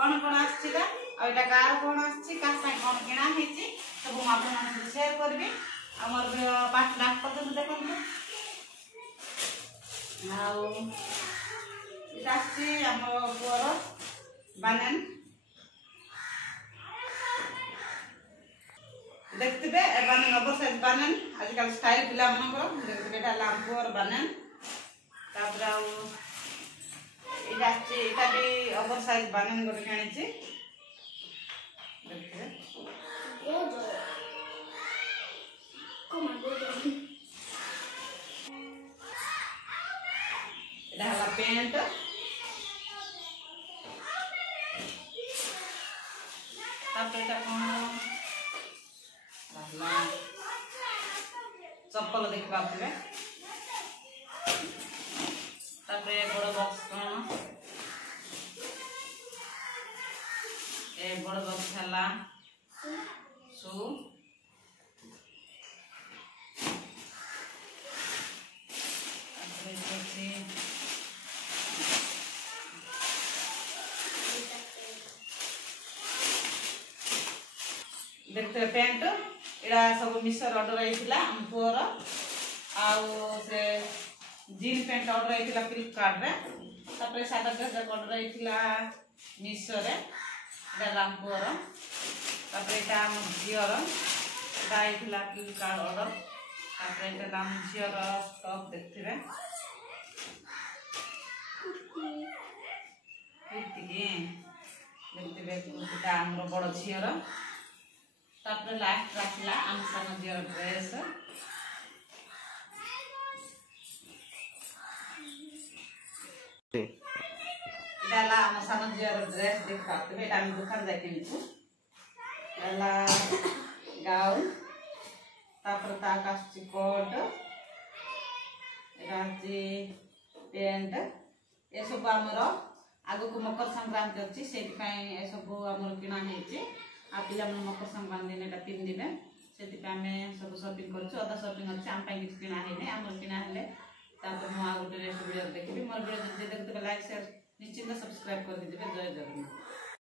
कौन कौन आछिला iota car कौन आछि का कौन किणा हेछि सब हम आपन मन शेयर करबी हमर पाठ लाख पर्यंत देखंतु आउ इटा आछि हमर पुअर बानान देखते बानान ओवरसाइज बानान आजकल स्टाइल पिला मन को देखते एटा लांबो और बानान तापर आउ इटा भी ओवरसाइज बानान गोटे आनी देखते इटा पेंट तापर इटा कौन चप्पल देख पाते बड़ बक्स कौन ए बड़ बक्स है शू देखते पैंट इड़ा सब मिक्सर ऑर्डर आइथिला हम पुअर आउ से जीन पैंट ऑर्डर आइथिला फ्लिपकार्ट रे तापर सादा ड्रेस ऑर्डर आइथिला मिक्सर रे इड़ा राम पुअर तापर एटा हम जियर इड़ा आइथिला फ्लिपकार्ट ऑर्डर तापर एटा राम जियर स्टॉक देखथिबे देखथिबे इटा हमर बड़ जियर तापर लास्ट आसला आम सान झीर ड्रेस इला आम सान झीर ड्रेस देख पाते एटा हम दुकान जाके किनिछु एला गाउन तापर ताकास्ची कोट एटा पेंट ए सब हमर आगो को मकर संक्रांति अछि सेति पय ए सब हमर किना हेछि आ पिला मन मकर संक्रांति दिन एटा पिंदिबे सेति पे हमें सब शॉपिंग करछु अदा शॉपिंग अछि हम पय किछ किना हेने हमर किना हेले तापर मो आ गोटे रेस्ट वीडियो देखिबी मोर वीडियो जे देखते लाइक शेयर निश्चित सब्सक्राइब कर दिबे जय जगन्नाथ।